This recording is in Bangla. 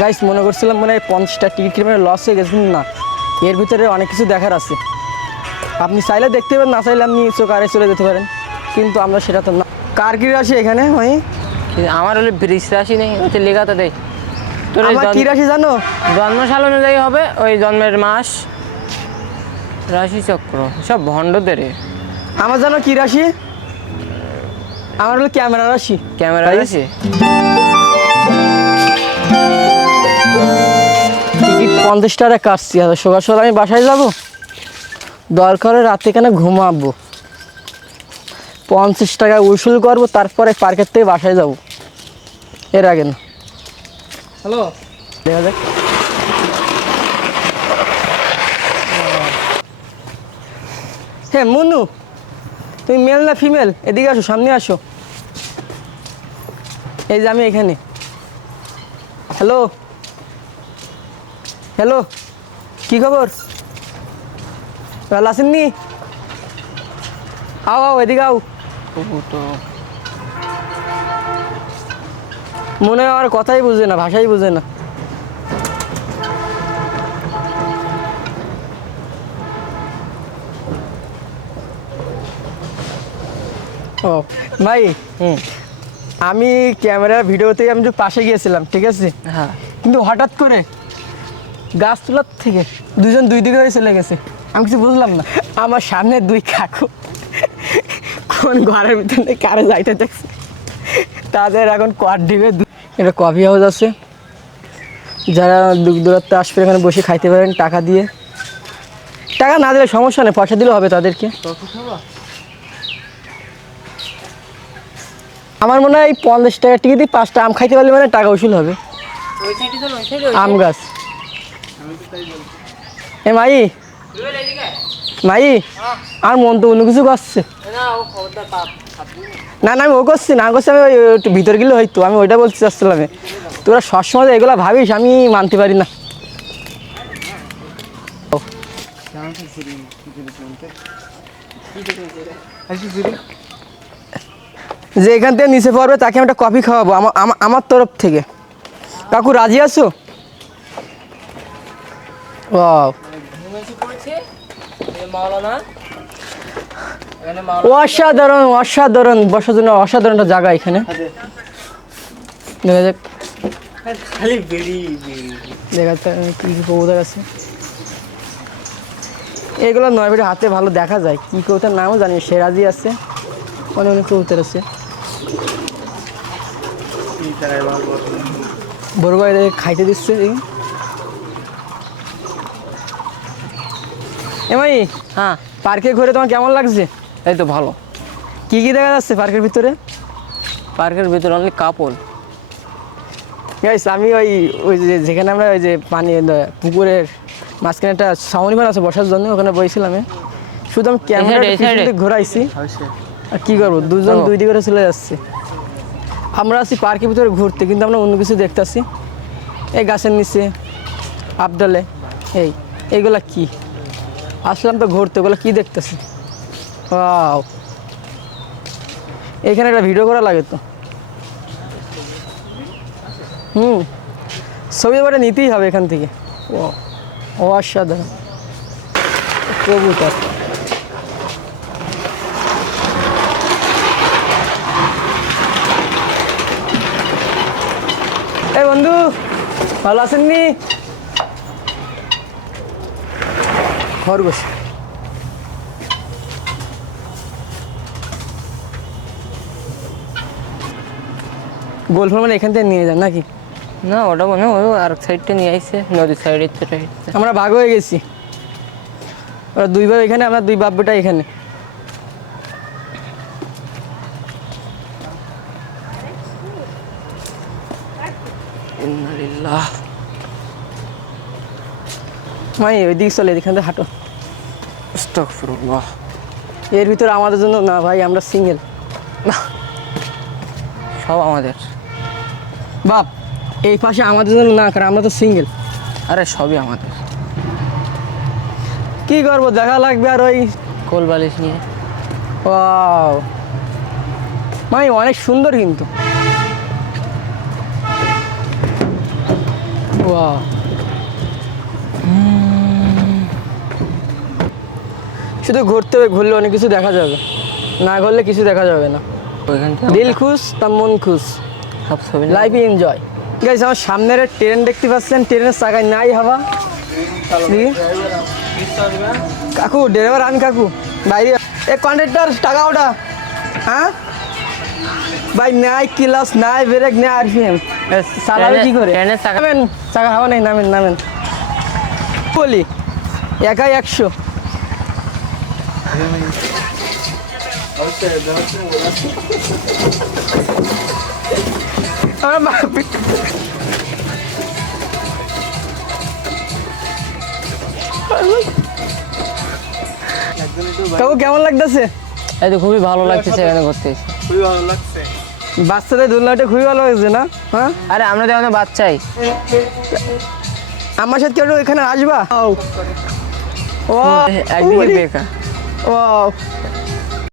গাইস মনে করছিলাম মানে পঞ্চাশটা টিকিট কিনে লস হয়ে গেছে না। এর ভিতরে অনেক কিছু দেখার আছে। আপনি চাইলে দেখতে পারেন না চাইলে আপনি চোখারে চলে যেতে পারেন। কিন্তু আমরা সেটা তো না। কার কি রাশি এখানে ভাই? আমার হলে বৃষ রাশি নেই ওতে লেখা তো দেয় তোর আমার কি রাশি জানো? জন্মসাল অনুযায়ী হবে ওই জন্মের মাস। রাশি চক্র সব ভণ্ডদের আমার জানো কি রাশি? আমার হলো ক্যামেরা রাশি। ক্যামেরা রাশি? পঞ্চাশ টাকা কাটছি আর সকাল সকাল আমি বাসায় যাব? দরকার রাতে কেন ঘুমাবো? পঞ্চাশ টাকা উসুল করব তারপরে পার্কের থেকে বাসায় যাব। এর আগে না। হ্যালো? দেখা যাক। হ্যাঁ মুন্নু তুমি মেল না ফিমেল এদিকে আসো সামনে আসো। এই যে আমি এখানে। হ্যালো? হ্যালো কি খবর? ভালো আসেননি? আও আও এদিকে আও। তো মনে হয় আমার কথাই বুঝে না ভাষাই বুঝে না। ও ভাই হুম। আমি ক্যামেরার ভিডিওতে আমি পাশে গিয়েছিলাম ঠিক আছে? হ্যাঁ। কিন্তু হঠাৎ করে গাছ তোলার থেকে দুজন দুই দিকে হয়ে চলে গেছে। আমি কিছু বুঝলাম না। আমার সামনে দুই কাকু। কোন ঘরের ভিতরে কারে যাইতে দেখছে? তাদের এখন কোয়ার ডিবে এটা কফি হাউস আছে। যারা দূর দূরত্বে আসবে এখানে বসে খাইতে পারেন টাকা দিয়ে। টাকা না দিলে সমস্যা নেই পয়সা দিলে হবে তাদেরকে। আমার মনে হয় পঞ্চাশ টাকা টিকিট দিয়ে পাঁচটা আম খাইতে পারলে মানে টাকা উসুল হবে। আম গাছ। এ মাই। মাই, আর মন তো অন্য কিছু করছে। না না, আমি ও করছি, না করছি, আমি একটু ভিতর গেলে হয়তো, আমি ওইটা বলতে চাচ্ছিলাম তোরা সবসময় এগুলো ভাবিস, আমি মানতে পারি না। যে এখান থেকে নিচে পড়বে, তাকে আমি একটা কফি খাওয়াবো আমার তরফ থেকে। কাকু, রাজি আছো ও ঘুমেছি পড়ছে এই মাওলানা এখানে মাওলানা অসাধারণ অসাধারণ বসার জন্য অসাধারণ একটা জায়গা এখানে। দেখা যাক। খালি বেরি দেখা যাক কি কি কবুতর আছে। এগুলো নয় বেটে হাতে ভালো দেখা যায়। কি কবুতর নামও জানি সেরাজি আছে। অনেক অনেক কবুতর আছে। বড় ভাই খাইতে দিচ্ছে। এমাই হ্যাঁ। পার্কে ঘুরে তোমার কেমন লাগছে? এই তো ভালো। কি কি দেখা যাচ্ছে পার্কের ভিতরে? পার্কের ভিতরে অনেক কাপড়। গাইস আমি ওই ওই যে যেখানে আমরা ওই যে পানি পুকুরের মাঝখানে একটা সাউনিমান আছে বসার জন্য ওখানে বসেছিলাম শুধু আমি ক্যামেরা? ঘোরাইছি। আর কি করব? দুজন দুই দিকে করে চলে যাচ্ছে। আমরা আছি পার্কের ভিতরে ঘুরতে কিন্তু আমরা অন্য কিছু দেখতেছি। এই গাছের নিচে আবডালে এই এইগুলা কি? আসলাম তো ঘুরতে, বলে, কি দেখতেছি? ওয়াও, এখানে একটা ভিডিও করা লাগে তো। হুম, ছবি এবারে নিতেই হবে এখান থেকে। ও অসাধারণ। কবুতর। এই বন্ধু, ভালো আছেননি খরগোশ গোলফল মানে এখান থেকে নিয়ে যান নাকি? না ওটা মনে হয় আর সাইডটা নিয়ে আসছে নদীর সাইডের থেকে আমরা ভাগ হয়ে গেছি। ওরা দুই বাপ এখানে আমরা দুই বাপ বেটা এখানে। ইন্নালিল্লাহ। মাই ওইদিকে চলে এখান থেকে হাঁটো। আস্তাগফিরুল্লাহ। এর ভিতরে আমাদের জন্য না ভাই আমরা সিঙ্গেল সব আমাদের। বাপ এই পাশে আমাদের জন্য না কারণ আমরা তো সিঙ্গেল আরে সবই আমাদের। কি করব দেখা লাগবে আর ওই কোল বালিশ নিয়ে। ওয়াও। মাই অনেক সুন্দর কিন্তু। ওয়াও। শুধু ঘুরতে হবে ঘুরলে অনেক কিছু দেখা যাবে। না ঘুরলে কিছু দেখা যাবে না। দিল খুশ তার মন খুশ। লাইফ এনজয় গাইস আমার সামনের ট্রেন দেখতে পাচ্ছেন ট্রেনের চাকায় নাই হাওয়া। কাকু ড্রাইভার আমি কাকু। বাইরে এ কন্ডাক্টর টাকা ওটা। হ্যাঁ? ভাই নাই ক্লাস নাই ব্রেক নাই আরপিএম চালাবে কি করে? নামেন চাকা হাওয়া নেই নামেন নামেন। বলি একাই একশো। বাপ- কাকু কেমন লাগতেছে? এই তো খুবই ভালো লাগছে সেখানে ঘুরতে। এসে। বাচ্চাদের দোলনাটা খুবই ভালো হয়েছে না? হ্যাঁ? আরে আমরা তো এখন বাচ্চাই। আমার সাথে কেউ এখানে আসবা? ও একদিকে বেকার। ও